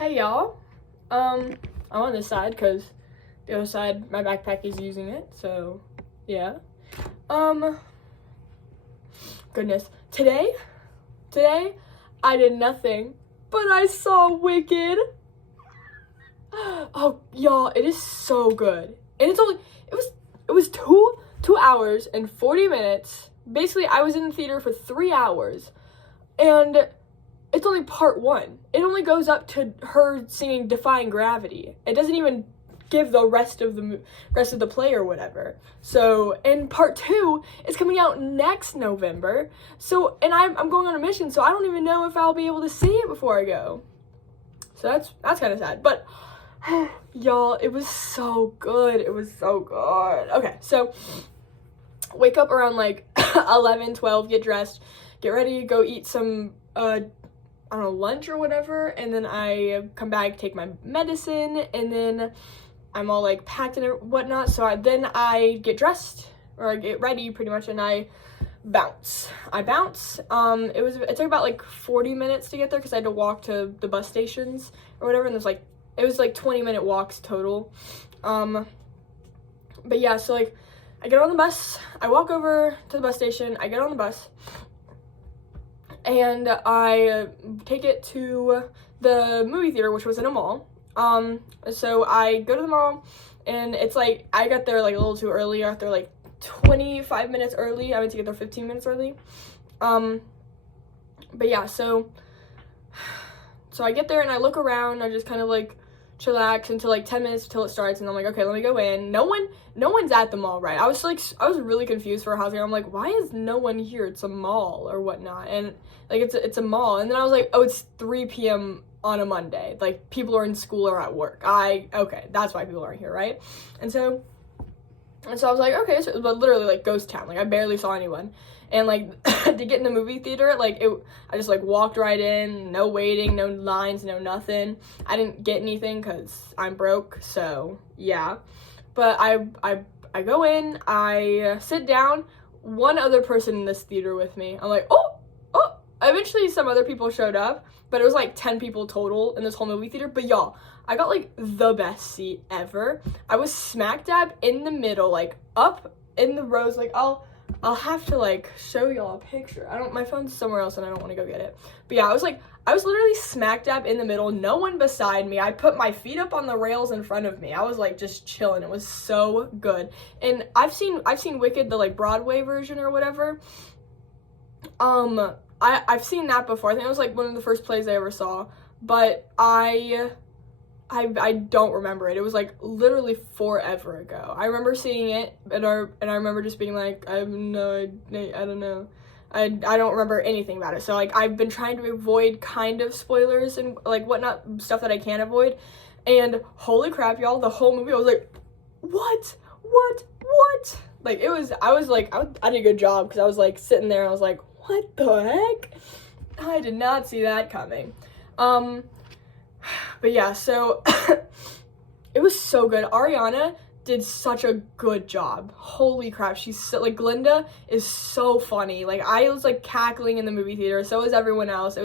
Hey y'all, I'm on this side because the other side, my backpack is using it, so yeah. Goodness, today, I did nothing, but I saw Wicked. Oh, y'all, it is so good. And it was two hours and 40 minutes. Basically, I was in the theater for 3 hours, and it's only part one. It only goes up to her singing "Defying Gravity." It doesn't even give the rest of the play or whatever. So, and part two is coming out next November. So, and I'm going on a mission, so I don't even know if I'll be able to see it before I go. So that's kind of sad. But y'all, it was so good. It was so good. Okay, so wake up around like 11, 12, get dressed, get ready, go eat some I don't know, lunch or whatever, and then I come back, take my medicine, and then I'm all like packed and whatnot. So then I get dressed, or I get ready pretty much, and I bounce. It took about like 40 minutes to get there because I had to walk to the bus stations or whatever, and it was like 20-minute walks total. But yeah, so like I get on the bus, I walk over to the bus station, I get on the bus, and I take it to the movie theater, which was in a mall. So I go to the mall, and it's like, I got there like a little too early. I got there like 25 minutes early. I went to get there 15 minutes early. But yeah, so I get there and I look around, I just kind of like chillax until like 10 minutes until it starts, and I'm like, okay, let me go in. No one's at the mall, right? I was really confused for a housing. I'm like, why is no one here? It's a mall or whatnot, and like it's a mall. And then I was like, oh, it's 3 p.m. on a Monday. Like, people are in school or at work. Okay, that's why people aren't here, right? And so I was like, okay, so, but literally like ghost town. Like, I barely saw anyone. And like to get in the movie theater, I just like walked right in, no waiting, no lines, no nothing. I didn't get anything because I'm broke, so yeah. But I go in, I sit down, one other person in this theater with me. I'm like, oh. Eventually some other people showed up, but it was like 10 people total in this whole movie theater. But y'all, I got like the best seat ever. I was smack dab in the middle, like up in the rows. Like, I'll have to like show y'all a picture. My phone's somewhere else and I don't want to go get it. But yeah, I was literally smack dab in the middle, no one beside me. I put my feet up on the rails in front of me. I was like just chilling. It was so good. And I've seen Wicked, the like Broadway version or whatever. I've seen that before. I think it was like one of the first plays I ever saw, but I don't remember it. It was like literally forever ago. I remember seeing it, and I remember just being like, I don't know. I don't remember anything about it. So like I've been trying to avoid kind of spoilers and like whatnot, stuff that I can avoid. And holy crap, y'all, the whole movie I was like, what? Like I did a good job because I was like sitting there and I was like, what the heck? I did not see that coming. But yeah, so it was so good. Ariana did such a good job. Holy crap, she's so, like, Glinda is so funny. Like, I was like cackling in the movie theater, so was everyone else. It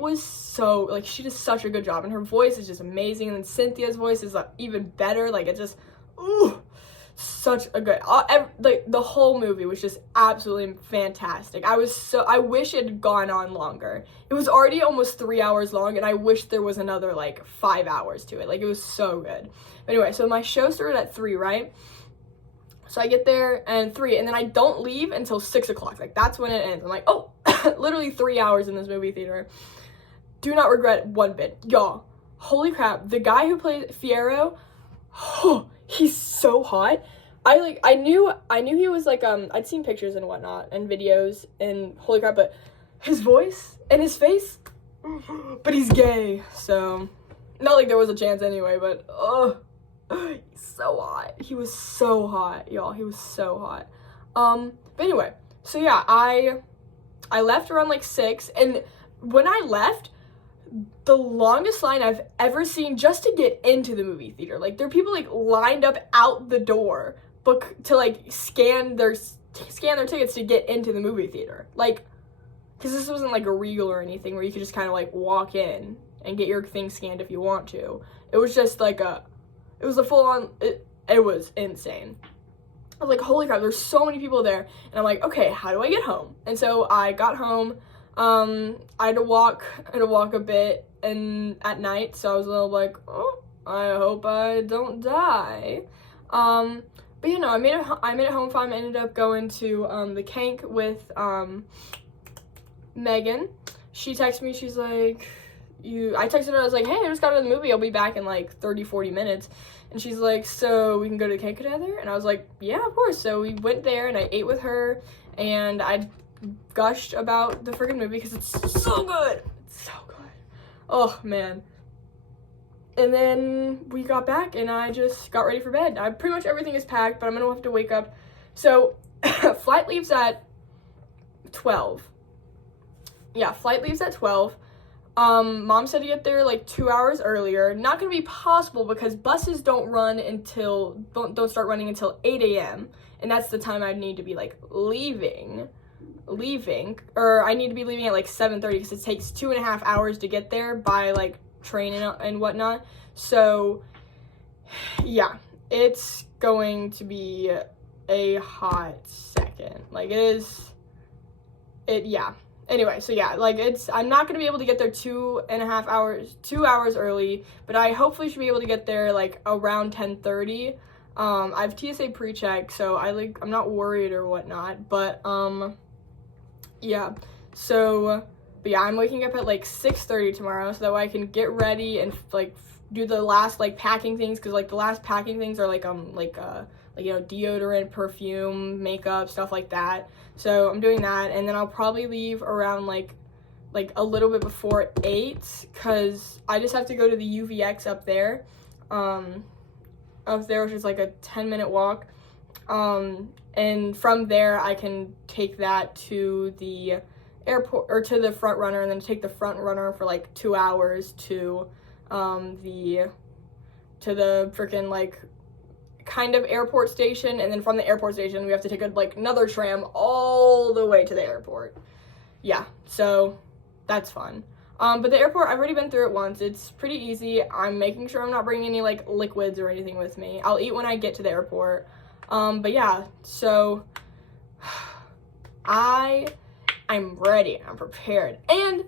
was so, like, she did such a good job, and her voice is just amazing, and then Cynthia's voice is like even better. Like, it just, ooh, such a good, like, the whole movie was just absolutely fantastic. I wish it had gone on longer. It was already almost 3 hours long, and I wish there was another like 5 hours to it. Like, it was so good. But anyway, so my show started at 3, right? So I get there and 3, and then I don't leave until 6 o'clock. Like, that's when it ends. I'm like, oh, literally 3 hours in this movie theater. Do not regret one bit. Y'all, holy crap, the guy who plays Fiyero, oh, he's so hot. I knew he was like, I'd seen pictures and whatnot and videos, and holy crap, but his voice and his face, but he's gay, so not like there was a chance anyway, but he's so hot. He was so hot, y'all. He was so hot. But anyway, so yeah, I left around like 6, and when I left, the longest line I've ever seen just to get into the movie theater. Like, there are people like lined up out the door to like scan their tickets to get into the movie theater. Like, because this wasn't like a Regal or anything where you could just kind of like walk in and get your thing scanned if you want to. It was just like it was a full-on, it was insane. I was like, holy crap, there's so many people there. And I'm like, okay, how do I get home? And so I got home. I had to walk a bit and at night, so I was a little like, oh, I hope I don't die. But you know, I made it home fine. I ended up going to the Kank with Megan. She texted me, she's like, I texted her, I was like, hey, I just got out of the movie, I'll be back in like 30-40 minutes. And she's like, so we can go to the Kank together? And I was like, yeah, of course. So we went there and I ate with her and I gushed about the freaking movie because it's so good. It's so good. Oh, man. And then we got back and I just got ready for bed. Pretty much everything is packed, but I'm gonna have to wake up. So, flight leaves at 12. Yeah, flight leaves at 12. Mom said to get there like 2 hours earlier. Not gonna be possible because buses don't start running until 8 a.m. And that's the time I need to be like leaving, or I need to be leaving at like 7:30 because it takes 2.5 hours to get there by like train and whatnot. So yeah, it's going to be a hot second. Like yeah. Anyway, so yeah, like I'm not gonna be able to get there 2 hours early, but I hopefully should be able to get there like around 10:30. I have TSA pre-check, so I'm not worried or whatnot, but yeah, so, but yeah, I'm waking up at like 6:30 tomorrow, so that way I can get ready and like do the last like packing things, because like the last packing things are like you know, deodorant, perfume, makeup, stuff like that. So I'm doing that, and then I'll probably leave around like a little bit before 8, because I just have to go to the UVX up there, which is like a 10-minute walk, and from there I can take that to the airport, or to the front runner, and then take the front runner for like 2 hours to the freaking like kind of airport station, and then from the airport station we have to take another tram all the way to the airport. Yeah, so that's fun. But the airport, I've already been through it once. It's pretty easy. I'm making sure I'm not bringing any like liquids or anything with me. I'll eat when I get to the airport. But yeah, so I'm ready. I'm prepared. And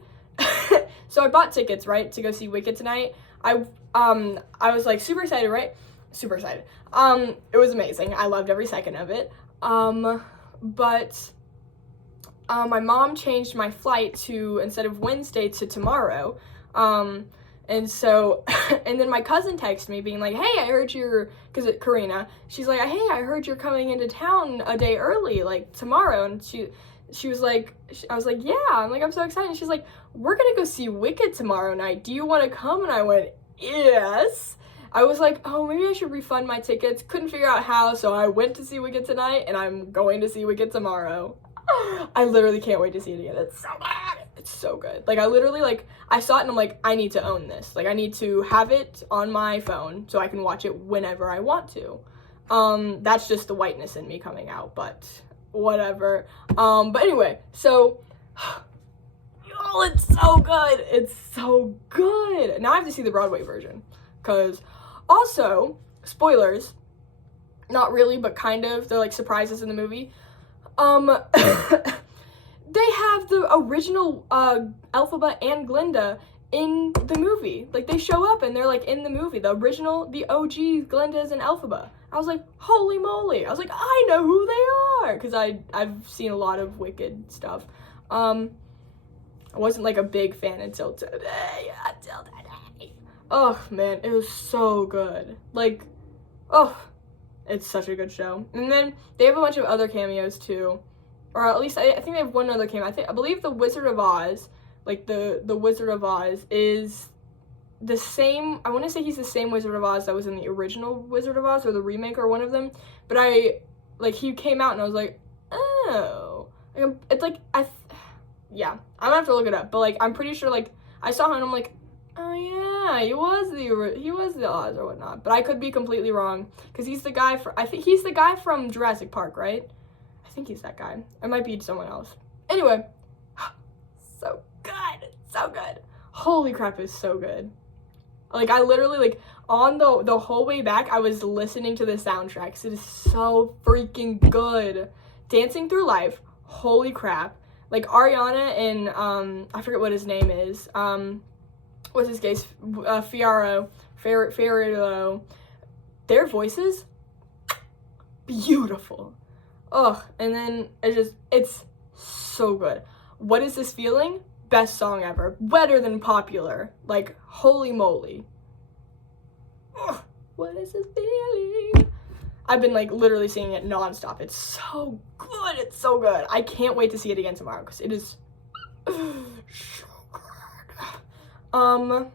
so I bought tickets, right, to go see Wicked tonight. I was like super excited, right? Super excited. It was amazing. I loved every second of it. But my mom changed my flight to, instead of Wednesday, to tomorrow. And so, and then my cousin texted me being like, hey, I heard because Karina, she's like, hey, I heard you're coming into town a day early, like tomorrow. And she was like, I was like, yeah. I'm like, I'm so excited. And she's like, we're gonna go see Wicked tomorrow night. Do you want to come? And I went, yes. I was like, oh, maybe I should refund my tickets. Couldn't figure out how, so I went to see Wicked tonight, and I'm going to see Wicked tomorrow. I literally can't wait to see it again. It's so good. It's so good. Like, I literally, like, I saw it, and I'm like, I need to own this. Like, I need to have it on my phone so I can watch it whenever I want to. That's just the whiteness in me coming out, but whatever. But anyway, so, oh, it's so good. It's so good. Now I have to see the Broadway version, because also, spoilers, not really, but kind of, they're like surprises in the movie. They have the original Elphaba and Glinda in the movie. Like, they show up and they're like in the movie. The original, the OG Glindas and Elphaba. I was like, holy moly. I was like, I know who they are, because I've seen a lot of Wicked stuff. I wasn't like a big fan until today. Oh man, it was so good. Like, oh, it's such a good show. And then they have a bunch of other cameos too, or at least I think they have one other cameo. I believe the Wizard of Oz, like the Wizard of Oz, is the same. I want to say he's the same Wizard of Oz that was in the original Wizard of Oz, or the remake, or one of them. But he came out and I was like, oh, it's like yeah, I'm gonna have to look it up. But like, I'm pretty sure, like, I saw him and I'm like, oh yeah, he was the Oz or whatnot, but I could be completely wrong, because he's the guy I think he's the guy from Jurassic Park, right? I think he's that guy. It might be someone else. Anyway, so good. Holy crap, it's so good. Like, I literally, like, on the whole way back, I was listening to the soundtrack, 'cause it is so freaking good. Dancing Through Life, holy crap. Like, Ariana and, I forget what his name is, what's his case, Fariello, their voices, beautiful. Ugh, and then it's so good. What Is This Feeling? Best song ever. Better than Popular. Like, holy moly. Ugh, what is this feeling? I've been, like, literally singing it nonstop. It's so good. It's so good. I can't wait to see it again tomorrow, because it is so good.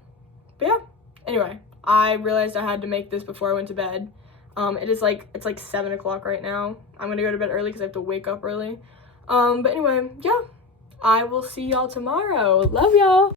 But yeah. Anyway, I realized I had to make this before I went to bed. It's like 7 o'clock right now. I'm gonna go to bed early because I have to wake up early. But anyway, yeah. I will see y'all tomorrow. Love y'all.